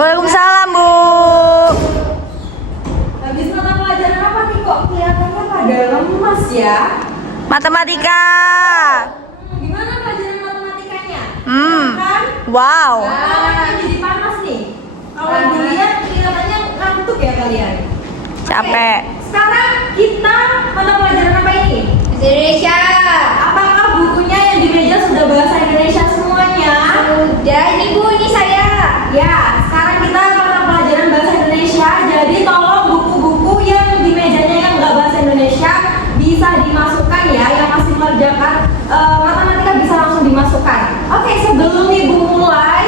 Waalaikumsalam, Bu. Habis mata pelajaran apa nih kok kelihatannya pada lemas ya? Matematika. Gimana pelajaran matematikanya? Kan? Wow. Jadi panas nih. Kalau dilihat kelihatannya ngantuk ya kalian. Capek. Sekarang kita mata pelajaran apa ini? Indonesia. Apakah bukunya yang di meja sudah bahasa Indonesia semuanya? Sudah, ini Bu, ini saya. Ya, sekarang kita mata pelajaran bahasa Indonesia. Jadi tolong buku-buku yang di mejanya yang nggak bahasa Indonesia bisa dimasukkan ya. Yang masih mengerjakan matematika bisa langsung dimasukkan. Oke, sebelum Ibu mulai,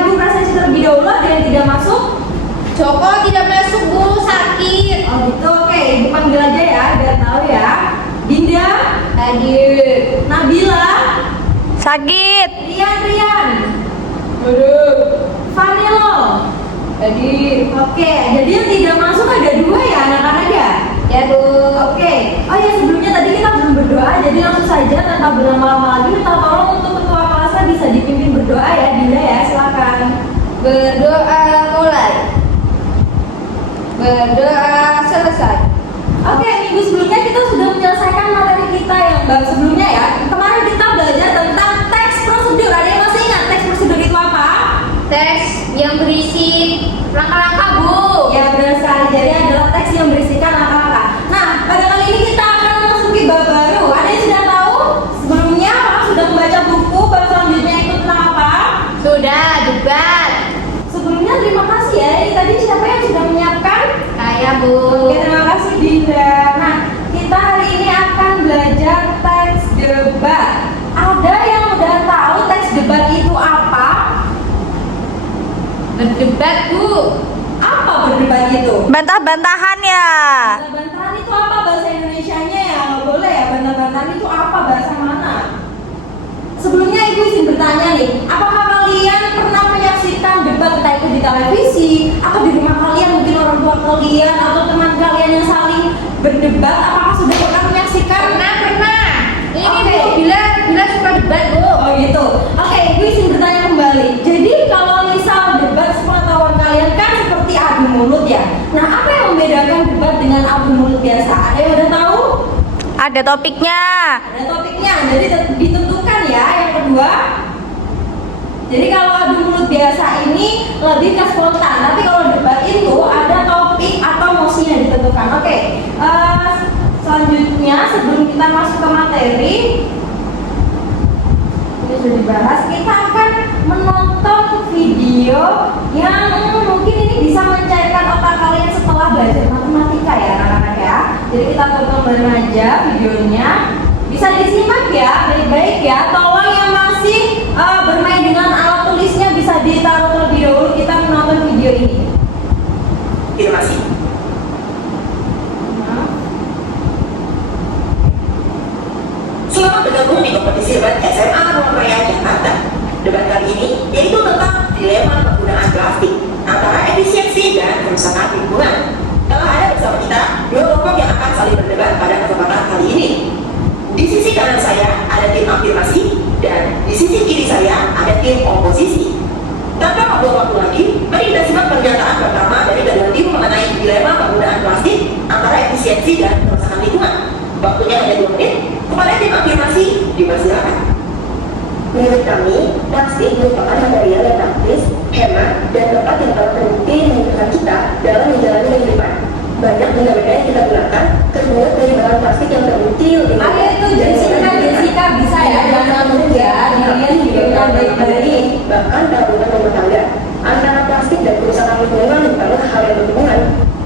Ibu presentasi terlebih dahulu ada yang tidak masuk. Joko tidak masuk, Bu, sakit. Oh gitu, oke. Ibu panggil aja ya, biar tahu ya. Dinda, Hadir. Nabila, Sakit. Rian, Duduk. Vanilo. Hadir. Oke, jadi yang tidak masuk ada 2 ya anak-anak ya? Ya, Bu. Oke. Oh ya, sebelumnya tadi kita belum berdoa, jadi langsung saja tanpa berlama-lama lagi minta tolong untuk ketua kelasnya bisa dipimpin berdoa ya, Dinda ya, silakan. Berdoa mulai. Berdoa selesai. Oke, minggu sebelumnya kita sudah menyelesaikan materi kita yang baru sebelumnya ya. Kemarin kita belajar tentang teks prosedur. Ada yang masih ingat teks prosedur itu apa? Teks yang berisi langkah-langkah, Bu. Ya benar sekali. Jadi adalah teks yang berisikan langkah-langkah. Nah, pada kali ini kita akan memasuki bab baru. Ada yang sudah tahu? Sebelumnya orang sudah membaca buku. Bab selanjutnya itu tentang apa? Sudah, debat. Sebelumnya terima kasih ya. Ini tadi siapa yang sudah menyiapkan? Saya, Bu. Oke, terima kasih Dinda. Nah, kita hari ini akan belajar teks debat. Ada yang udah tahu teks debat itu apa? Berdebat, Bu. Apa berdebat itu? Bantah-bantahan ya. Bantah-bantahan itu apa bahasa Indonesianya ya? Nggak boleh ya, bantah-bantahan itu apa bahasa mana? Sebelumnya Ibu izin bertanya nih, apakah kalian pernah menyaksikan debat entah itu di televisi atau di rumah kalian, mungkin orang tua kalian atau teman kalian yang saling berdebat? Apakah sudah pernah menyaksikan? Pernah. Ini Oke. Bu, bila suka debat, Bu. Oh gitu. Oke, Ibu izin bertanya kembali. Jadi kalau misal debat sepengetahuan kalian kan seperti adu mulut ya. Nah, apa yang membedakan debat dengan adu mulut biasa? Ada yang udah tahu? Ada topiknya. Ada topiknya, jadi ditentukan ya. Yang kedua, jadi kalau adu mulut biasa ini lebih ke spontan, tapi kalau debat itu ada topik atau mosi yang ditentukan. Oke, selanjutnya sebelum kita masuk ke materi, ini sudah dibahas, kita akan menonton video yang mungkin ini bisa mencairkan otak kalian setelah belajar matematika ya anak-anak ya. Jadi kita tonton bareng aja videonya. Bisa disimak ya, baik-baik ya. Tolong yang masih bermain dengan alat tulisnya bisa ditaruh terlebih dahulu. Kita menonton video ini. Terima kasih. Selamat bergabung di kompetisi debat SMA Ruang Raya Jakarta. Debat kali ini yaitu tentang dilema penggunaan plastik antara efisiensi dan kerusakan lingkungan. Telah ada bersama kita 2 kelompok yang akan saling berdebat pada kesempatan kali ini. Di sisi kanan saya ada tim afirmasi dan di sisi kiri saya ada tim oposisi. Tanpa membuang waktu lagi, mari kita simak pernyataan pertama dari kedua tim mengenai dilema penggunaan plastik antara efisiensi dan kerusakan lingkungan. Waktunya hanya 2 menit. Kepada tim afirmasi, dipersilakan. Menurut kami, plastik merupakan material yang praktis, hemat, dan tepat yang telah terbukti memudahkan kita dalam menjalani kehidupan. Banyak benda-benda yang kita gunakan terbuat dari bahan plastik yang terbukti lebih Ayo itu Jessica bisa ya, jangan lupa ya, dilihat videonya baik-baik. bahkan dalam rumah tangga. Antara plastik dan kerusakan lingkungan merupakan hal yang berhubungan.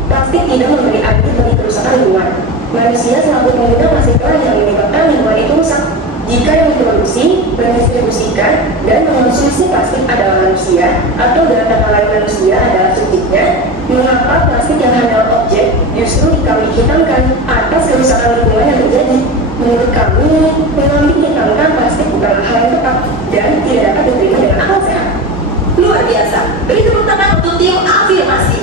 Plastik tidak memberi arti bagi kerusakan lingkungan. Manusia selalu pengguna plastiklah yang menyebabkan lingkungan itu rusak. Jika yang memproduksi, mendistribusikan, dan mengonsumsi plastik adalah manusia, atau dengan kata lain manusia adalah subjeknya, mengapa plastik yang hanyalah objek justru dikambing hitamkan atas kerusakan lingkungan yang terjadi? Menurut kami, mengambing hitamkan plastik bukanlah hal yang tepat dan tidak dapat diterima dengan akal sehat. Luar biasa. Beri tepuk tangan untuk tim afirmasi.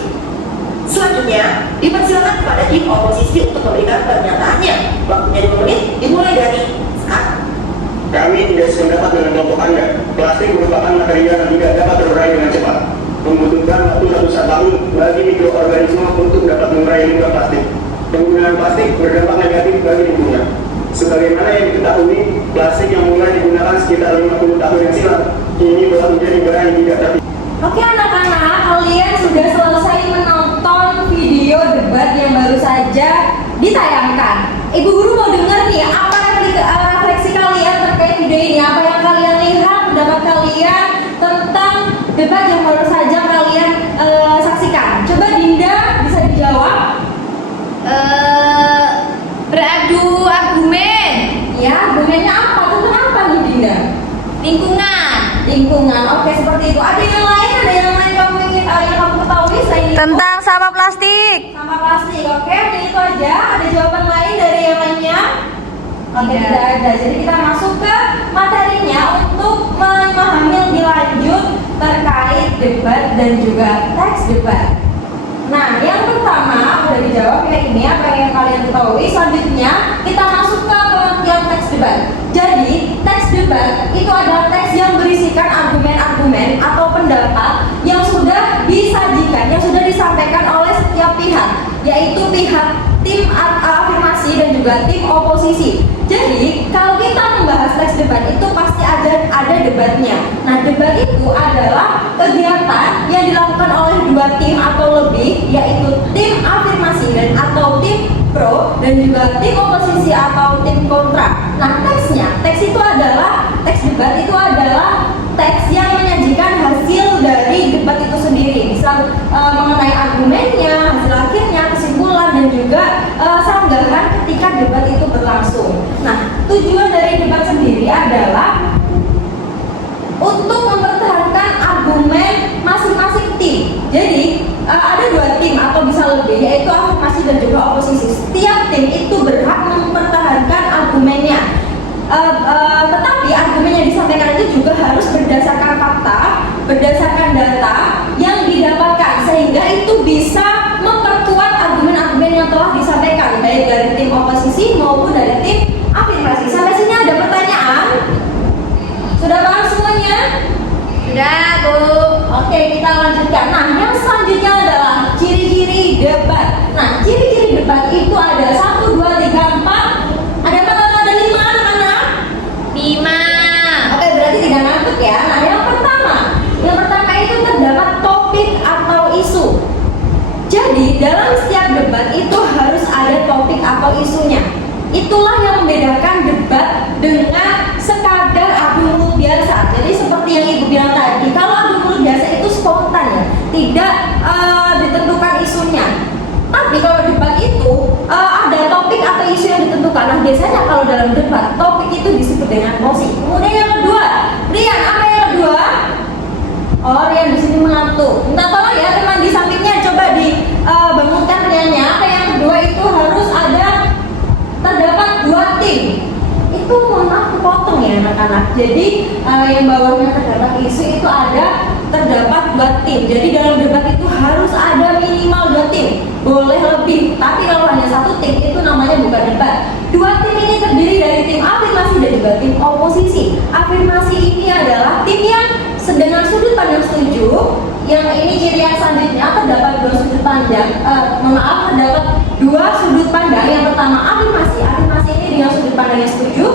Selanjutnya, dipersilakan kepada tim oposisi untuk memberikan pernyataannya. Waktunya 2 menit, dimulai dari sekarang. Kami tidak sependapat dengan kelompok Anda. Plastik merupakan material yang tidak dapat terurai dengan cepat. membutuhkan waktu ratusan tahun bagi mikroorganisme untuk dapat mengurai limbah plastik. Penggunaan plastik berdampak negatif bagi lingkungan. Sebagaimana yang diketahui, plastik yang mulai digunakan sekitar 50 tahun yang silam kini telah menjadi barang yang tidak terpisah. Oke anak-anak, kalian sudah selesai menonton video debat yang baru saja ditayangkan. Ibu guru mau dengar nih, apa refleksi kalian terkait video ini? Apa yang kalian lihat, pendapat kalian tentang debat yang baru saja kalian saksikan? Coba Dinda bisa dijawab. Beradu argumen. Ya, argumennya apa? Tentang apa nih Dinda? Lingkungan. Lingkungan. Oke, seperti itu. Ada yang lain kamu ingin yang kamu ketahui selain itu? Tentang sampah plastik. Sampah plastik. Oke, hanya itu aja. Ada jawaban lain dari yang lainnya? Oke, tidak ada. Jadi kita masuk ke materinya untuk memahami lebih lanjut terkait debat dan juga teks debat. Nah, yang pertama udah dijawab ya, ini apa yang kalian ketahui. Selanjutnya kita masuk ke pengertian teks debat. Jadi teks debat itu adalah teks yang berisikan argumen-argumen atau pendapat yang sudah disajikan, yang sudah disampaikan oleh setiap pihak, yaitu pihak tim afirmasi dan juga tim oposisi. Jadi kalau kita membahas teks debat itu pasti ada debatnya. Nah, debat itu adalah kegiatan yang dilakukan oleh dua tim atau lebih, yaitu tim afirmasi dan atau tim pro dan juga tim oposisi atau tim kontra. Nah, teks itu adalah teks debat itu adalah teks yang menyajikan hasil dari debat itu sendiri, misal mengenai argumennya, hasil akhirnya, kesimpulan dan juga sanggahan ketika debat itu berlangsung. Nah, tujuan dari debat sendiri adalah untuk mempertahankan argumen masing-masing tim. Jadi ada dua tim atau bisa lebih, yaitu afirmasi dan juga oposisi. Setiap tim itu berhak mempertahankan argumennya. Tetapi argumen yang disampaikan itu juga harus berdasarkan fakta, berdasarkan data yang didapatkan, sehingga itu bisa memperkuat argumen-argumen yang telah disampaikan baik dari tim oposisi maupun dari tim afirmasi. Sampai sini ada pertanyaan? Sudah paham semuanya? Sudah, Bu. Oke, kita lanjutkan. Nah, yang selanjutnya adalah ciri-ciri debat. Nah, ciri-ciri debat itu ada 1, 2, 3, 4. Ada 4 atau ada 5 anak-anak? 5. Oke, berarti tidak ngantuk ya. Nah, yang pertama itu terdapat topik atau isu. Jadi, dalam setiap debat itu harus ada topik atau isunya. Itulah yang membedakan debat dengan sekadar adu mulut biasa. Jadi seperti yang Ibu bilang tadi, kalau adu mulut biasa itu spontan ya, tidak ditentukan isunya. Tapi kalau debat itu ada topik atau isu yang ditentukan. Nah, biasanya kalau dalam debat topik itu disebut dengan mosi. Kemudian yang kedua, Rian, apa yang kedua? Oh, Rian di sini mengantuk. Minta tolong ya teman di sampingnya, coba dibangunkan Riannya. Apa yang kedua itu harus ada terdapat 2 tim. Itu mohon maaf kepotong ya anak-anak. Jadi yang bawahnya terdapat isu itu terdapat 2 tim. Jadi dalam debat itu harus ada minimal 2 tim. Boleh lebih, tapi kalau hanya 1 tim itu namanya bukan debat. 2 tim ini terdiri dari tim afirmasi dan juga tim oposisi. Afirmasi ini adalah tim yang dengan sudut pandang setuju. Yang ini ciri yang selanjutnya terdapat 2 sudut pandang. Terdapat 2 sudut pandang. Yang pertama afirmasi. Afirmasi ini dengan sudut pandang yang setuju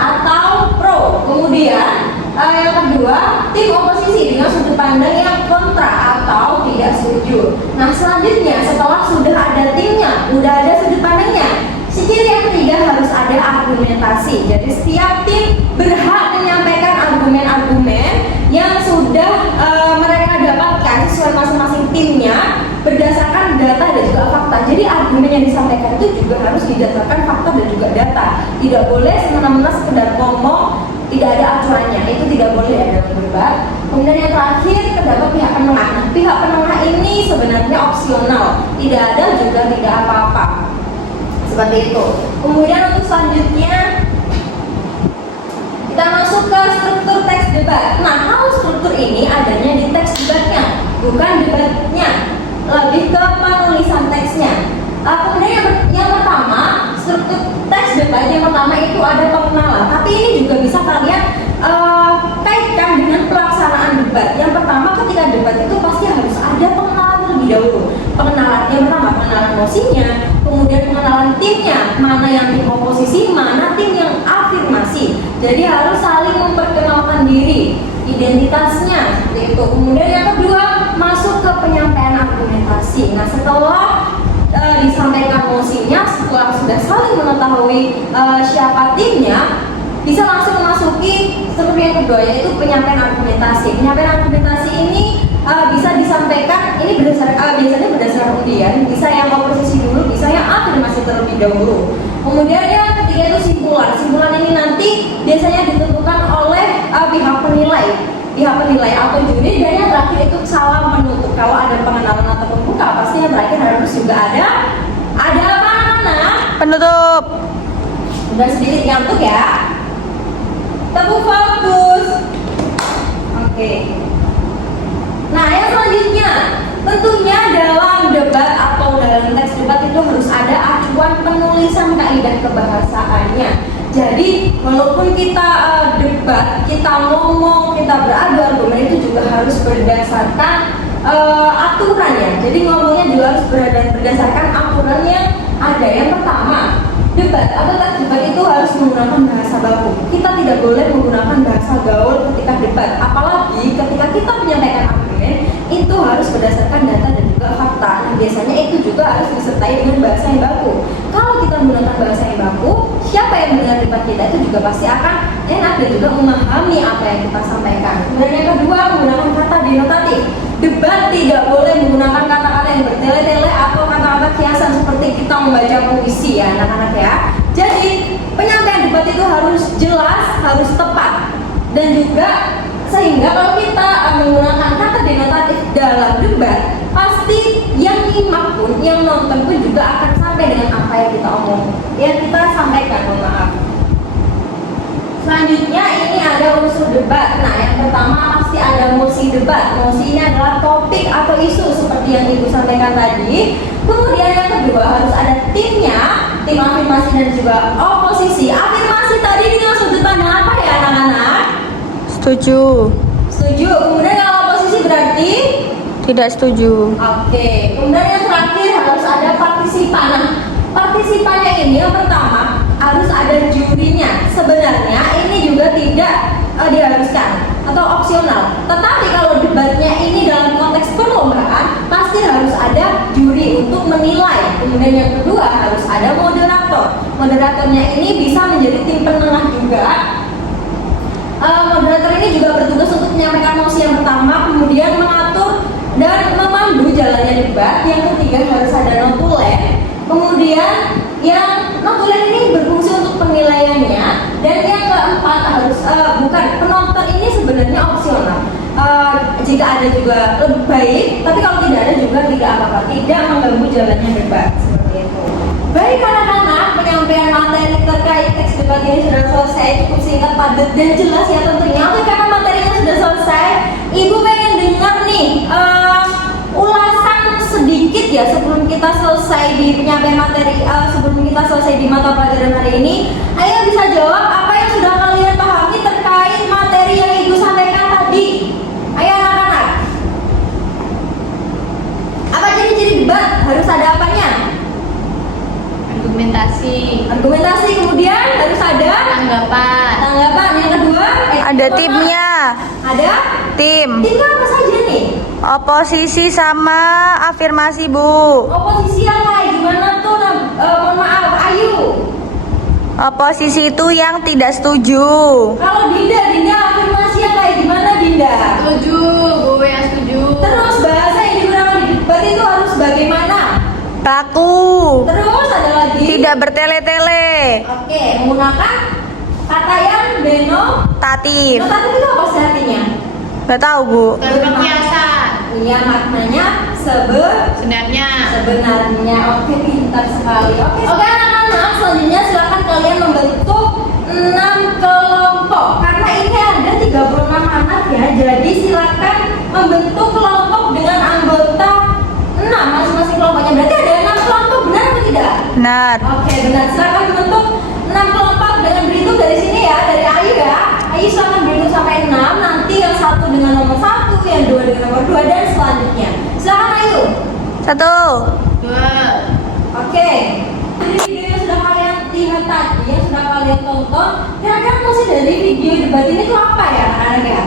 atau pro. Kemudian yang kedua tim oposisi dengan sudut pandang yang kontra atau tidak setuju. Nah, selanjutnya setelah sudah ada timnya, sudah ada sudut pandangnya, ciri yang ketiga harus ada argumentasi. Jadi setiap tim berhak menyampaikan argumen-argumen yang sudah mereka dapatkan sesuai masing-masing timnya berdasarkan data dan juga fakta. Jadi argumen yang disampaikan itu juga harus didasarkan fakta dan juga data. Tidak boleh semena-mena sekedar ngomong, tidak ada aturannya. Itu tidak boleh ya dalam debat. Kemudian yang terakhir terdapat pihak penengah. Nah, pihak penengah ini sebenarnya opsional, tidak ada juga tidak apa-apa. Seperti itu. Kemudian untuk selanjutnya kita masuk ke struktur teks debat. Nah, kalau struktur ini adanya di teks debatnya, bukan debatnya, lebih ke penulisan teksnya. Kemudian yang pertama, struktur teks debat yang pertama itu ada pengenalan. Tapi ini juga bisa kalian kaitkan dengan pelaksanaan debat. Yang pertama, ketika debat itu pasti mosinya, kemudian pengenalan timnya, mana yang tim oposisi, mana tim yang afirmasi. Jadi harus saling memperkenalkan diri, identitasnya seperti itu. Kemudian yang kedua, masuk ke penyampaian argumentasi. Nah, setelah disampaikan mosinya, setelah sudah saling mengetahui siapa timnya, bisa langsung memasuki seperti yang kedua, yaitu penyampaian argumentasi. Penyampaian argumentasi ini bisa disampaikan, ini biasanya berdasarkan undian, bisa yang oposisi dulu, bisa yang afirmasi terlebih dahulu. Kemudian yang ketiga itu simpulan. Simpulan ini nanti biasanya ditentukan oleh pihak penilai atau juri, dan yang terakhir itu salam penutup. Kalau ada pengenalan atau pembuka, pasti yang terakhir harus juga ada apa anak-anak? Penutup. Udah sedikit ngantuk ya. Tepuk fokus. Oke. Nah, yang selanjutnya, tentunya dalam debat atau dalam teks debat itu harus ada acuan penulisan kaidah kebahasaannya. Jadi, walaupun kita debat, kita ngomong, kita beradu argumen, itu juga harus berdasarkan aturannya. Jadi ngomongnya juga harus berdasarkan aturan yang ada. Yang pertama, debat atau teks debat itu harus menggunakan bahasa baku. Kita tidak boleh menggunakan bahasa gaul ketika debat, apalagi ketika kita menyampaikan argumen itu harus berdasarkan data dan juga fakta. Nah, biasanya itu juga harus disertai dengan bahasa yang baku. Kalau kita menggunakan bahasa yang baku, siapa yang mendengar debat kita itu juga pasti akan enak dan juga memahami apa yang kita sampaikan. Kemudian yang kedua, menggunakan kata denotatif. Debat tidak boleh menggunakan kata-kata yang bertele-tele atau kata-kata kiasan seperti kita membaca puisi ya anak-anak ya. Jadi penyampaian debat itu harus jelas, harus tepat, dan juga sehingga kalau kita menggunakan kata denotatif dalam debat, pasti yang nyimak pun, yang nonton pun juga akan sampai dengan apa yang kita omong, yang kita sampaikan. Mohon maaf. Selanjutnya ini ada unsur debat. Nah, yang pertama pasti ada mosi debat. Mosi ini adalah topik atau isu seperti yang Ibu sampaikan tadi. Kemudian yang kedua harus ada timnya, tim afirmasi dan juga oposisi. Afirmasi tadi dengan sudut pandang apa ya anak-anak? Setuju. Setuju. Kemudian kalau oposisi berarti Tidak setuju. oke. Kemudian yang terakhir harus ada partisipan. Nah, partisipannya ini yang pertama harus ada jurinya. Sebenarnya ini juga tidak diharuskan atau opsional. Tetapi kalau debatnya ini dalam konteks perlombaan, pasti harus ada juri untuk menilai. Kemudian yang kedua harus ada moderator. Moderatornya ini bisa menjadi tim penengah juga. Moderator ini juga bertugas untuk menyampaikan mosi yang pertama, kemudian mengatur dan memandu jalannya debat. Yang ketiga harus ada notulen. Kemudian yang notulen ini berfungsi untuk penilaiannya. Dan yang keempat harus penonton ini sebenarnya opsional. Jika ada juga lebih baik, tapi kalau tidak ada juga tidak apa-apa, tidak mengganggu jalannya debat seperti itu. Baik anak-anak, penyampaian materi terkait teks debat ini sudah selesai, cukup singkat, padat, dan jelas ya tentunya. Oke, karena materinya sudah selesai, Ibu pengen dengar nih ulasan sedikit ya sebelum kita selesai di penyampaian materi, sebelum kita selesai di mata pelajaran hari ini. Ayo bisa jawab apa yang sudah kalian pahami terkait materi yang Ibu sampaikan tadi. Ayo anak-anak. Apa ciri-ciri debat? Harus ada apanya? Argumentasi, kemudian harus ada tanggapan. Yang kedua Ada timnya. Ada Tim. timnya apa saja nih? Oposisi sama afirmasi, Bu. Oposisi yang kayak gimana tuh? Mohon maaf, Ayu. Oposisi itu yang tidak setuju. Kalau Dinda afirmasi yang kayak gimana Dinda? Setuju, gue yang setuju. Terus bahasa yang digunakan di debat itu harus bagaimana? Baku. Terus ada lagi? Tidak bertele-tele. Oke, menggunakan kata yang Tatif. denotatif itu apa sih artinya? Gak tahu, Bu. Berkiasan. Iya, maknanya Sebenarnya. sebenarnya. Oke, pintar sekali. Oke anak-anak, selanjutnya silakan kalian membentuk 6 kelompok. Karena ini ada 36 anak ya, jadi silakan membentuk kelompok dengan anggota 6 masing-masing kelompoknya. Berarti ada 6 kelompok, benar atau tidak? Benar. Oke, benar. Silakan membentuk 6 kelompok dengan berhitung dari sini ya, dari Ayu ya. Ayu silakan berhitung sampai 6. Nanti yang satu dengan nomor 1, yang 2 dengan nomor 2 dan selanjutnya. Silakan Ayu. 1, 2, Oke. Dari video yang sudah kalian lihat tadi, yang sudah kalian tonton, kira-kira maksud dari video debat ini tuh apa ya anak-anak ya?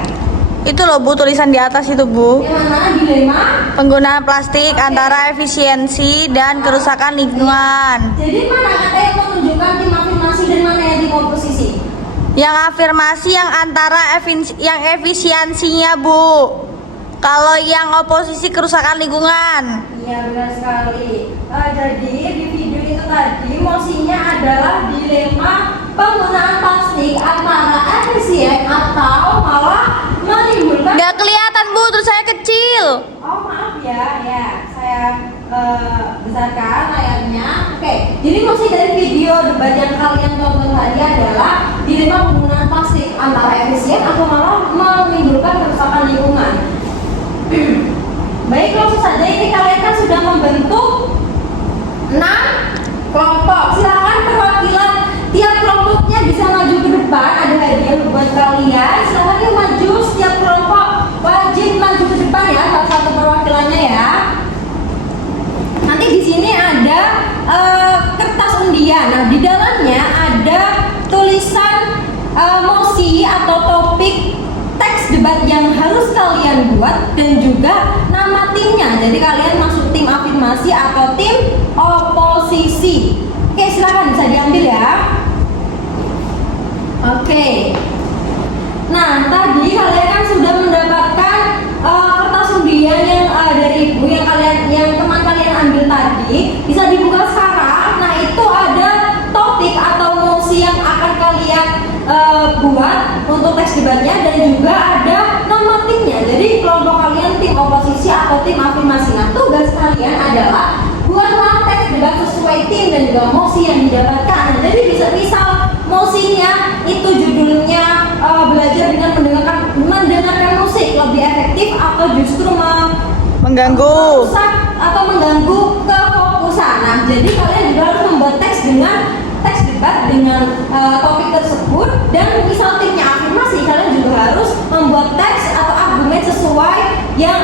Itu loh Bu, tulisan di atas itu Bu. Yang mana dilema? Penggunaan plastik antara efisiensi dan kerusakan lingkungan. Jadi mana ada yang menunjukkan tim afirmasi dan mana yang tim oposisi? Yang afirmasi yang antara yang efisiensinya Bu. Kalau yang oposisi kerusakan lingkungan. Iya benar sekali. Jadi di video itu tadi mosinya adalah dilema penggunaan plastik antara efisien atau malah menimbulkan. Gak kelihatan Bu, terus saya kecil. Oh maaf ya, saya besarkan layarnya. Oke, jadi mosi dari video debat yang kalian tonton tadi adalah dilema penggunaan plastik antara efisien atau malah menimbulkan kerusakan lingkungan. Baik, langsung saja ini kalian kan sudah membentuk 6 kelompok. Silakan perwakilan tiap kelompoknya bisa maju ke depan. Ada hadiah buat kalian. Silakan yuk maju, setiap kelompok wajib maju ke depan ya, salah satu perwakilannya ya. Nanti di sini ada kertas undian. Nah, di dalamnya ada tulisan mosi atau topik teks debat yang harus kalian buat dan juga nama timnya. Jadi kalian masuk tim afirmasi atau tim oposisi. Oke, silakan bisa diambil ya. Oke. Nah, tadi kalian kan sudah mendapatkan kertas undian yang dari ibu yang teman kalian ambil tadi. Bisa dibuka sekarang. Nah, itu ada topik atau mosi yang akan kalian buat untuk teks debatnya dan juga ada nama timnya. Jadi kelompok kalian tim oposisi atau tim afirmasi. Nah, tugas kalian adalah buatlah teks debat sesuai tim dan juga mosi yang didapatkan. Nah, jadi misal mosinya itu judulnya belajar dengan mendengarkan musik lebih efektif atau justru Mengganggu. merusak atau mengganggu kefokusan. Nah, jadi kalian juga harus membuat teks debat dengan topik tersebut dan misal timnya afirmasi, kalian juga harus membuat teks atau argumen sesuai yang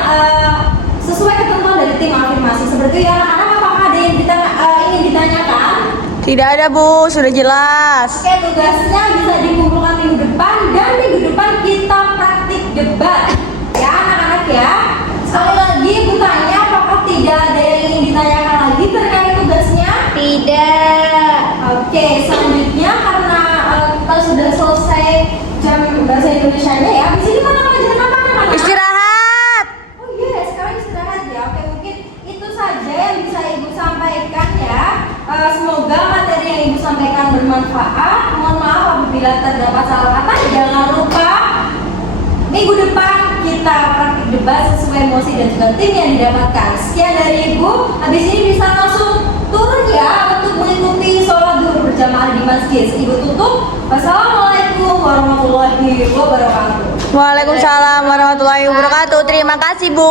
sesuai ketentuan dari tim afirmasi. Seperti itu ya anak-anak, apakah ada yang ingin ditanyakan? Tidak ada Bu, sudah jelas. Oke, tugasnya bisa dikumpulkan minggu depan dan minggu depan kita praktik debat ya anak-anak ya. Sekali lagi Bu tanya, apakah tidak ada yang ingin ditanyakan lagi terkait tugasnya? Tidak. Oke, selanjutnya karena kita sudah selesai jam bahasa Indonesianya ya. Di sini mana pelajaran apa anak-anak? Istirahat. Oh iya, sekarang istirahat ya. Oke, mungkin itu saja yang bisa Ibu sampaikan ya. Semoga materi yang Ibu sampaikan bermanfaat. Mohon maaf apabila terdapat salah kata. Jangan lupa minggu depan kita praktik debat sesuai mosi dan juga tim yang didapatkan. Sekian dari Ibu. Habis ini bisa langsung turun ya untuk mengikuti sholat zuhur berjamaah di masjid. Ibu tutup. Wassalamualaikum warahmatullahi wabarakatuh. Waalaikumsalam warahmatullahi wabarakatuh. Terima kasih Bu.